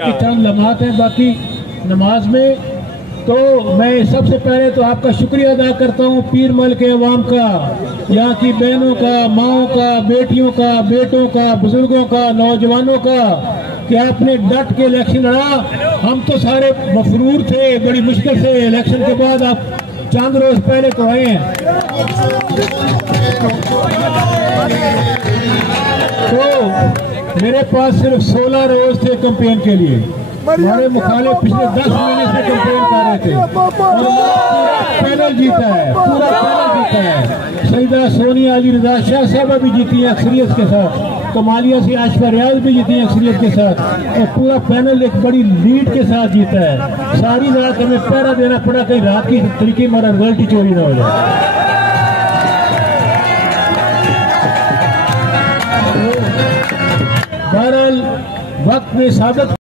कि चंद लम्हात हैं बाकी नमाज में। तो मैं सबसे पहले तो आपका शुक्रिया अदा करता हूँ पीर मल के अवाम का, यहाँ की बहनों का, माओं का, बेटियों का, बेटों का, बुजुर्गों का, नौजवानों का, कि आपने डट के इलेक्शन लड़ा। हम तो सारे मफरूर थे, बड़ी मुश्किल से इलेक्शन के बाद आप चंद रोज पहले तो आए हैं। तो मेरे पास सिर्फ 16 रोज थे कैंपेन के लिए। हमारे मुखालिफ पिछले 10 महीने से कैंपेन कर रहे थे और पूरा पैनल जीता है, पूरा पैनल जीता है। सईदा सोनिया अली रजा शाह साहबा भी जीती है अक्सरियत के साथ, कमालिया से आशफा रियाज भी जीती है अक्सरियत के साथ, और पूरा पैनल एक बड़ी लीड के साथ जीता है। सारी रात हमें पहरा देना पड़ा कहीं रात की तरीके हमारा रिजल्ट ही चोरी ना हो जाए। बहरहाल वक्त में साबित